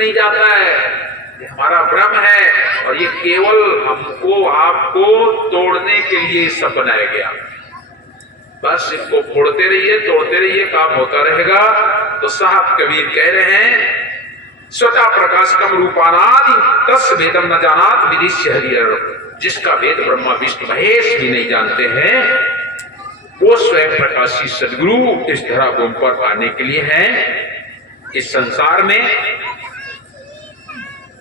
नहीं जाता है, ये हमारा भ्रम है और ये केवल हमको आपको तोड़ने के लिए सब बनाया गया। बस इनको फोड़ते रहिए, तोड़ते रहिए, काम होता रहेगा। तो साहब कबीर कह रहे हैं स्वतः प्रकाशकम रूपानादि तस् वेदम न जानात विदिश्य हरिहर। जिसका वेद ब्रह्मा विष्णु महेश भी नहीं जानते हैं, वो स्वयं प्रकाशी सदगुरु इस धरा भूमि पर आने के लिए हैं। इस संसार में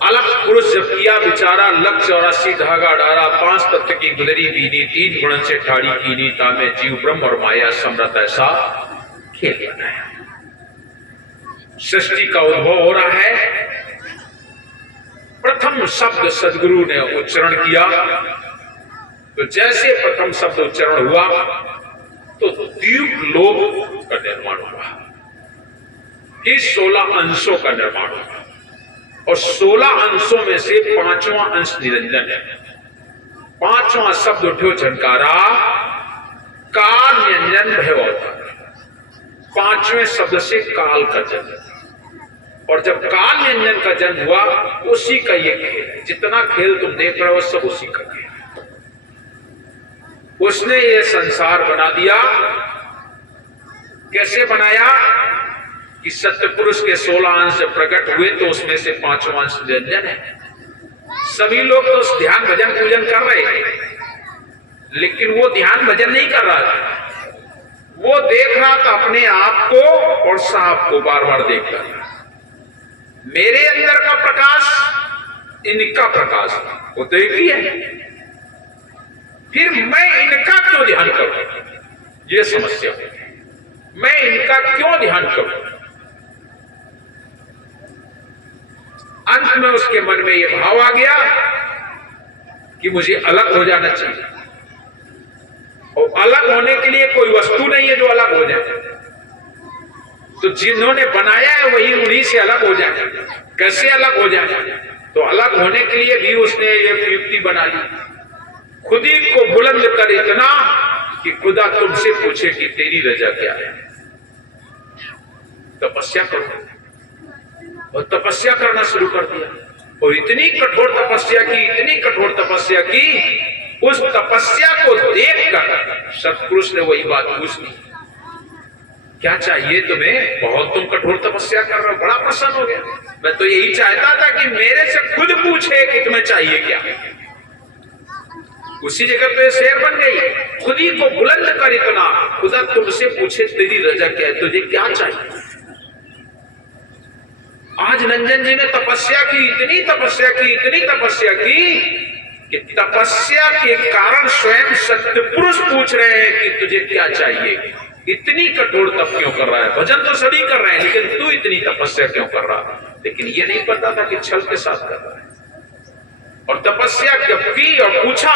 अलग पुरुष जब किया बिचारा, लग 84 धागा डारा, 5 तत्व की गुदरी बीनी, 3 गुणन से ठाड़ी कीनी, तामे जीव ब्रह्म और माया समरथ ऐसा खेल बनाया। सृष्टि का उद्भव हो रहा है। प्रथम शब्द सदगुरु ने उच्चारण किया तो जैसे प्रथम शब्द उच्चारण हुआ तो द्वीप लोक का निर्माण हुआ, फिर 16 अंशों का निर्माण हुआ और 16 अंशों में से 5वां अंश निरंजन है। 5वां शब्द उठो झनकारा, काल निरंजन भय होता। 5वें शब्द से काल का जन्म, और जब काल निरंजन का जन्म हुआ उसी का ये खेल है। जितना खेल तुम देख रहे हो सब उसी का खेल है। उसने ये संसार बना दिया। कैसे बनाया कि सत्य पुरुष के 16 अंश प्रकट हुए तो उसमें से 5वां अंश निरंजन है। सभी लोग तो ध्यान भजन पूजन कर रहे हैं, लेकिन वो ध्यान भजन नहीं कर रहा था, वो देख रहा था अपने आप को और साहब को बार बार देख रहा था। मेरे अंदर का प्रकाश, इनका प्रकाश, वो तो एक ही है। फिर मैं इनका क्यों ध्यान करूं, ये समस्या है। मैं इनका क्यों ध्यान करूं? अंत में उसके मन में यह भाव आ गया कि मुझे अलग हो जाना चाहिए, और अलग होने के लिए कोई वस्तु नहीं है जो अलग हो जाए। तो जिन्होंने बनाया है वही उन्हीं से अलग हो जाए। कैसे अलग हो जाए? तो अलग होने के लिए भी उसने ये युक्ति बना ली, खुद ही को बुलंद कर इतना कि खुदा तुमसे पूछे कि तेरी रजा क्या है। तपस्या करो, और तपस्या करना शुरू कर दिया। और इतनी कठोर तपस्या की, इतनी कठोर तपस्या की, उस तपस्या को देखकर सत्पुरुष ने वही बात पूछ ली, क्या चाहिए तुम्हें? बहुत तुम कठोर तपस्या कर रहे हो। बड़ा प्रसन्न हो गया। मैं तो यही चाहता था कि मेरे से खुद पूछे कि तुम्हें चाहिए क्या। उसी जगह पे शेर बन गई, खुद ही को बुलंद कर इतना, खुदा तुमसे पूछे तेरी रजा क्या है, तुझे क्या चाहिए। आज नंजन जी ने तपस्या की, इतनी तपस्या की, इतनी तपस्या की कि तपस्या के कारण स्वयं सत्य पुरुष पूछ रहे हैं कि तुझे क्या चाहिए। इतनी कठोर तप क्यों कर रहा है? भजन तो सभी कर रहे हैं, लेकिन तू इतनी तपस्या क्यों कर रहा? लेकिन ये नहीं पता था कि छल के साथ कर रहा है। और तपस्या जब की और पूछा,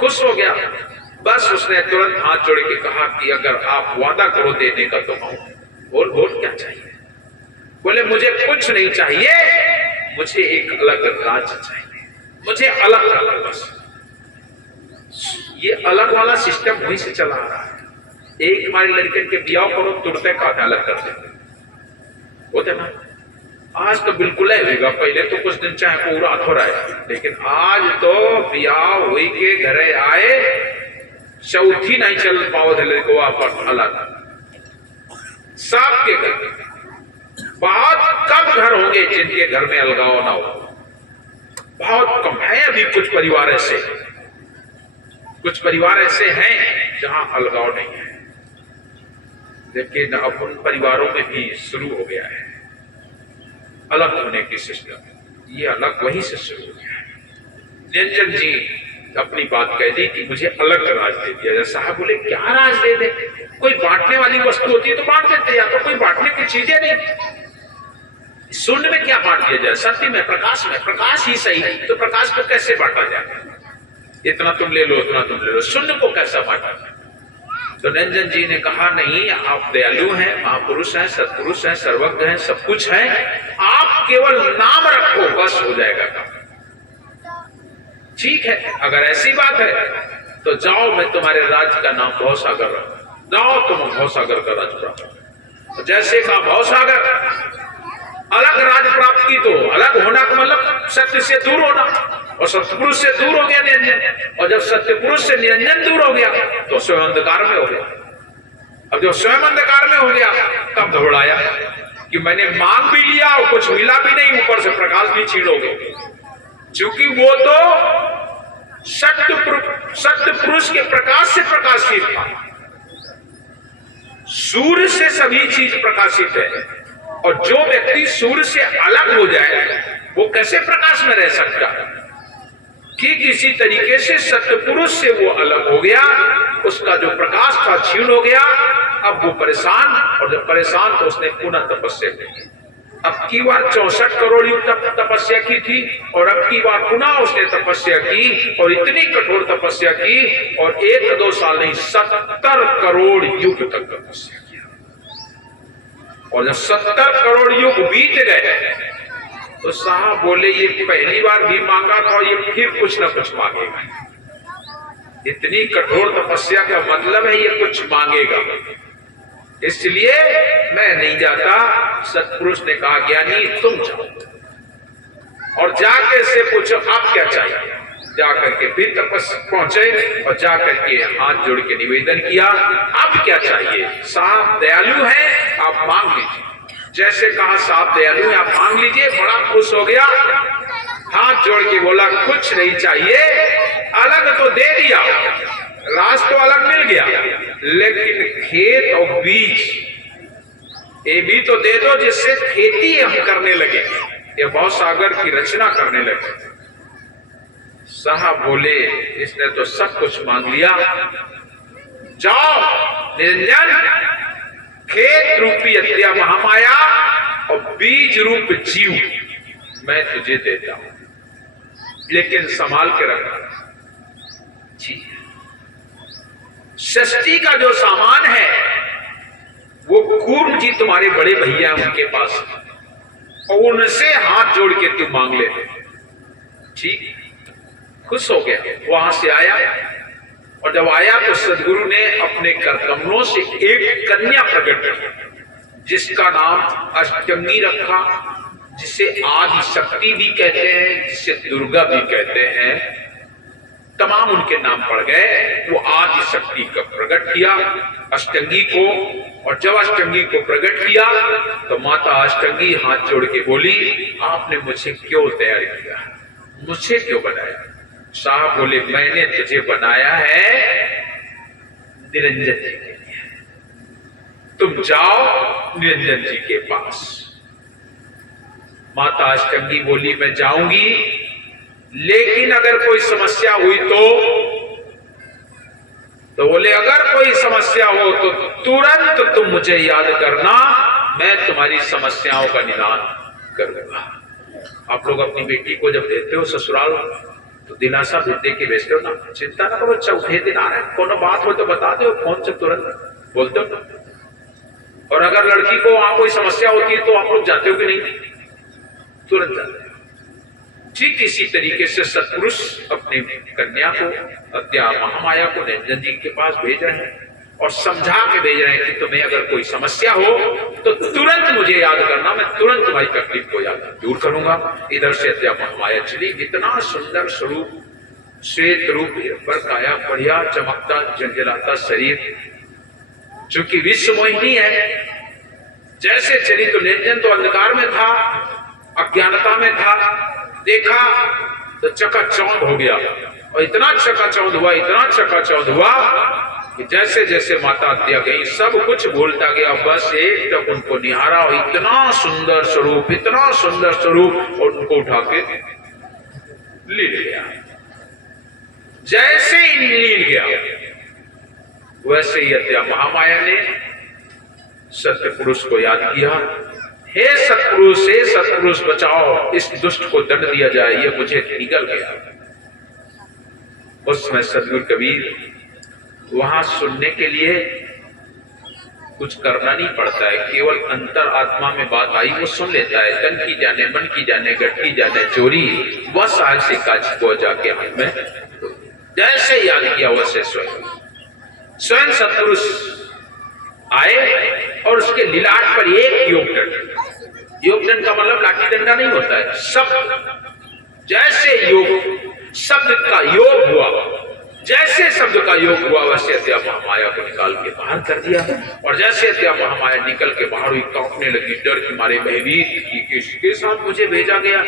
खुश हो गया। बस उसने तुरंत हाथ जोड़ के कहा कि अगर आप वादा करो देने का तो आओ। बोल बोल क्या चाहिए? बोले मुझे कुछ नहीं चाहिए, मुझे एक अलग राज्य चाहिए, मुझे अलग करना। बस ये अलग वाला सिस्टम वहीं से चला आ रहा है। एक हमारी लड़के के ब्याह करो तुरंत काटा अलग कर देते होते ना। आज तो बिल्कुल ही होगा, पहले तो कुछ दिन चाहे पूरा थोड़ा है, लेकिन आज तो ब्याह हुई के घरे आए, चौथी नहीं चल पाओ को वापस अलग। सबके घर, बहुत कम घर होंगे जिनके घर में अलगाव ना हो, बहुत कम है। अभी कुछ परिवार ऐसे, कुछ परिवार ऐसे हैं जहां अलगाव नहीं है, लेकिन अब उन परिवारों में भी शुरू हो गया है अलग होने की सिस्टम। ये अलग वहीं से शुरू हो गया है। निरंजन जी अपनी बात कह दी कि मुझे अलग राज दे दिया। साहब बोले क्या राज दे दे? कोई बांटने वाली वस्तु होती है तो बांट देते, या तो कोई बांटने की चीजें नहीं। शून्य में क्या बांट दिया जाए? सत्य में, प्रकाश में, प्रकाश ही सही है तो प्रकाश को कैसे बांटा जाए? इतना तुम ले लो, उतना तुम ले लो, शून्य को कैसा बांटा जाए? तो निरंजन जी ने कहा नहीं, आप दयालु हैं, महापुरुष हैं, सत्पुरुष हैं, सर्वज्ञ हैं, सब कुछ है, आप केवल नाम रखो बस हो जाएगा काम। ठीक है, अगर ऐसी बात है तो जाओ, मैं तुम्हारे राज्य का नाम भवसागर रखूं, जाओ तुम भवसागर का राज प्राप्त। जैसे का भवसागर अलग राज प्राप्त की तो अलग होना का मतलब सत्य से दूर होना, और सत्पुरुष से दूर हो गया निरंजन, और जब सत्य पुरुष से निरंजन दूर हो गया तो स्वयं अंधकार में हो गया। अब जब स्वयं अंधकार में हो गया तब घबराया कि मैंने मांग भी लिया और कुछ मिला भी नहीं, ऊपर से प्रकाश भी छीन हो गया, क्योंकि वो तो सत्य पुरुष के प्रकाश से प्रकाशित था। सूर्य से सभी चीज प्रकाशित है, और जो व्यक्ति सूर्य से अलग हो जाए वो कैसे प्रकाश में रह सकता है? कि किसी तरीके से सत्य पुरुष से वो अलग हो गया, उसका जो प्रकाश था क्षीण हो गया, अब वो परेशान, और जब परेशान तो उसने पुनः तपस्या की। अब की बार 64 करोड़ युग तपस्या की थी, और अब की बार पुनः उसने तपस्या की, और इतनी कठोर तपस्या की, और 1-2 साल नहीं 70 करोड़ युग तक तपस्या किया। और जब 70 करोड़ युग बीत गए तो साहब बोले ये पहली बार भी मांगा था, ये फिर कुछ ना कुछ मांगेगा। इतनी कठोर तपस्या का मतलब है ये कुछ मांगेगा, इसलिए मैं नहीं जाता। सत्पुरुष ने कहा ज्ञानी तुम जाओ और जाकर से पूछो आप क्या चाहिए। जाकर के फिर तपस्या पहुंचे और जाकर के हाथ जोड़ के निवेदन किया, आप क्या चाहिए? साहब दयालु है, आप मांग लीजिए। जैसे कहा साहब दयालु है, आप मांग लीजिए। बड़ा खुश हो गया, हाथ जोड़ के बोला कुछ नहीं चाहिए, अलग तो दे दिया, राज तो अलग मिल गया, लेकिन खेत और बीज ये भी तो दे दो जिससे खेती हम करने लगे, ये भव सागर की रचना करने लगे। साहब बोले इसने तो सब कुछ मांग लिया, जाओ निरंजन, खेत रूपी हत्या महामाया और बीज रूप जीव मैं तुझे देता हूं, लेकिन संभाल के रखना। जी षष्ठी का जो सामान है वो कूर्म जी तुम्हारे बड़े भैया उनके पास, और उनसे हाथ जोड़ के तू मांग ले। ठीक, खुश हो गया, वहां से आया, और जब आया तो सदगुरु ने अपने करकमलों से एक कन्या प्रकट की जिसका नाम अष्टमी रखा, जिसे आदि शक्ति भी कहते हैं, जिसे दुर्गा भी कहते हैं, तमाम उनके नाम पड़ गए। वो आदि शक्ति का प्रकट किया अष्टंगी को, और जब अष्टंगी को प्रकट किया तो माता अष्टंगी हाथ जोड़ के बोली आपने मुझे क्यों तैयार किया, मुझे क्यों बनाया? साहब बोले मैंने तुझे बनाया है निरंजन जी के लिए, तुम जाओ निरंजन जी के पास। माता अष्टंगी बोली मैं जाऊंगी, लेकिन अगर कोई समस्या हुई तो बोले अगर कोई समस्या हो तो तुरंत तुम मुझे याद करना, मैं तुम्हारी समस्याओं का निदान करूंगा। आप लोग अपनी बेटी को जब देते हो ससुराल तो दिलासा भी दे के भेजते हो ना, चिंता ना करो, चौथे दिन आ रहे हैं, कोनो बात हो तो बता दो, फोन से तुरंत बोलते हो। और अगर लड़की को वहां कोई समस्या होती है तो आप लोग जाते हो कि नहीं? तुरंत जाते हो। ठीक इसी तरीके से सत्पुरुष अपने कन्या को हत्या महामाया को निरंजन जी के पास भेज रहे हैं और समझा के भेज रहे हैं कि तुम्हें अगर कोई समस्या हो तो तुरंत मुझे याद करना, मैं तुरंत तुम्हारी तकलीफ को याद दूर करूंगा। इधर से हत्या महामाया चली, इतना सुंदर स्वरूप, श्वेत रूप, पर काया, बढ़िया चमकता जंजलाता शरीर, चूंकि विश्व मोहिनी है। जैसे चली तो निरंजन तो अंधकार में था, अज्ञानता में था, देखा तो चकाचौंध हो गया, और इतना चकाचौंध हुआ, इतना चकाचौंध हुआ कि जैसे जैसे माता हत्या गई सब कुछ भूलता गया, बस एक तक उनको निहारा, और इतना सुंदर स्वरूप, इतना सुंदर स्वरूप, और उनको उठा के ले लिया। जैसे ही लीन गया वैसे ही हत्या महामाया ने सत्य पुरुष को याद किया, हे सत्पुरुष बचाओ, इस दुष्ट को दंड दिया जाए, ये मुझे निगल गया। उस समय सदगुरु कबीर वहां सुनने के लिए कुछ करना नहीं पड़ता है, केवल अंतर आत्मा में बात आई वो सुन लेता है। तन की जाने, मन की जाने, गट की जाने चोरी, बस आज से काज को जाके हाथ में जैसे याद किया वैसे स्वयं सत्पुरुष आए और उसके लीलाट पर एक योग डट, योग दंड का मतलब लाठी डंडा नहीं होता है। शब्द जैसे योग, शब्द का योग हुआ, जैसे शब्द का योग हुआ वैसे अत्या महामाया को निकाल के बाहर कर दिया। और जैसे अत्या महामाया निकल के बाहर हुई, कांपने लगी, डर के मारे भयभीत की कि इसके साथ मुझे भेजा गया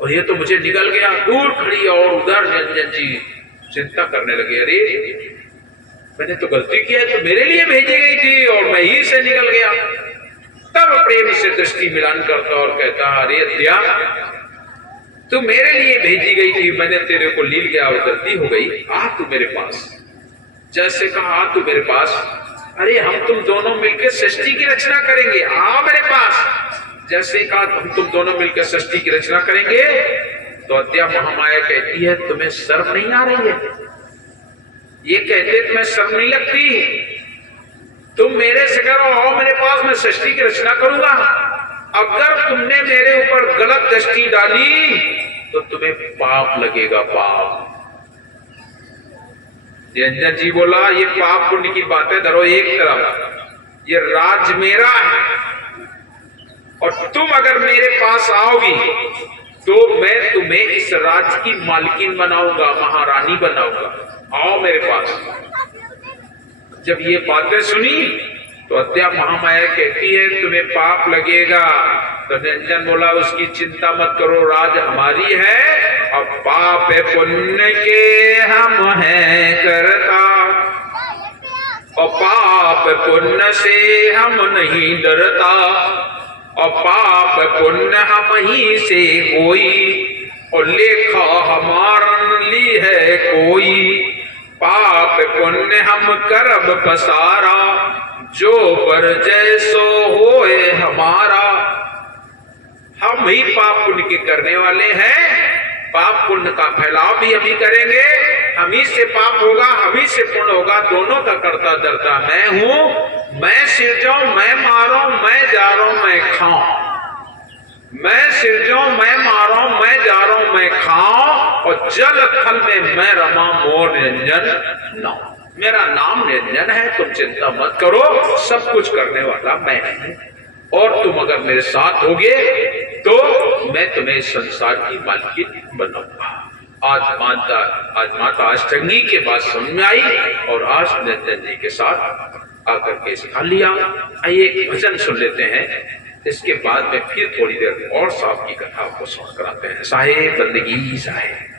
और ये तो मुझे निकल गया। दूर खड़ी और उधर निरंजन जी चिंता करने लगे, अरे मैंने तो गलती किया है, तो मेरे लिए भेजी गई थी और मैं ही से निकल गया। तब प्रेम से दृष्टि मिलान करता और कहता, अरे अत्या तू मेरे लिए भेजी गई थी, मैंने तेरे को लील गया और गलती हो गई, आ तू मेरे पास। जैसे कहा आ तू मेरे पास, अरे हम तुम दोनों मिलकर सृष्टि की रचना करेंगे, आ मेरे पास। जैसे कहा हम तुम दोनों मिलकर सृष्टि की रचना करेंगे, तो अत्या महामाया कहती है, तुम्हें शर्म नहीं आ रही है? ये कहते तुम्हें शर्म नहीं लगती? तुम मेरे से करो आओ मेरे पास, मैं सृष्टि की रचना करूंगा। अगर तुमने मेरे ऊपर गलत दृष्टि डाली तो तुम्हें पाप लगेगा, पाप। निरंजन जी बोला, ये पाप पुण्य की बातें धरो एक तरफ, ये राज मेरा है और तुम अगर मेरे पास आओगी तो मैं तुम्हें इस राज्य की मालकिन बनाऊंगा, महारानी बनाऊंगा, आओ मेरे पास। जब ये बातें सुनी तो अत्या महामाया कहती है तुम्हें पाप लगेगा। तो निरंजन बोला, उसकी चिंता मत करो, राज हमारी है और पाप पुण्य के हम हैं करता, और पाप पुण्य से हम नहीं डरता, और पाप पुण्य हम ही से होई, और लेखा हमारी है कोई। पाप पुण्य हम करब पसारा, जो पर जैसो होए हमारा। हम ही पाप पुण्य के करने वाले हैं, पाप पुण्य का फैलाव भी हम ही करेंगे, हम ही से पाप होगा, हम ही से पुण्य होगा, दोनों का करता धरता मैं हूं। मैं सिरजाऊं, मैं मारूं, मैं जा रहा हूं, मैं खाऊं। मैं सिरजाऊं, मैं मारूं, मैं जा रहा हूं, मैं खाऊं, और जल थल में मैं रमा मोर निरंजन नाम। मेरा नाम निरंजन है, तुम चिंता मत करो, सब कुछ करने वाला मैं हूं। और तुम अगर मेरे साथ होगे तो मैं तुम्हें संसार की मालकिन बनाऊंगा। आज माता अष्टंगी के बात समझ में आई और आज निरंजन जी के साथ आकर के सिखा लिया। आइए एक भजन सुन लेते हैं, इसके बाद में फिर थोड़ी देर और साहब की कथा को सुन कराते हैं। साहेब बंदगी साहेब।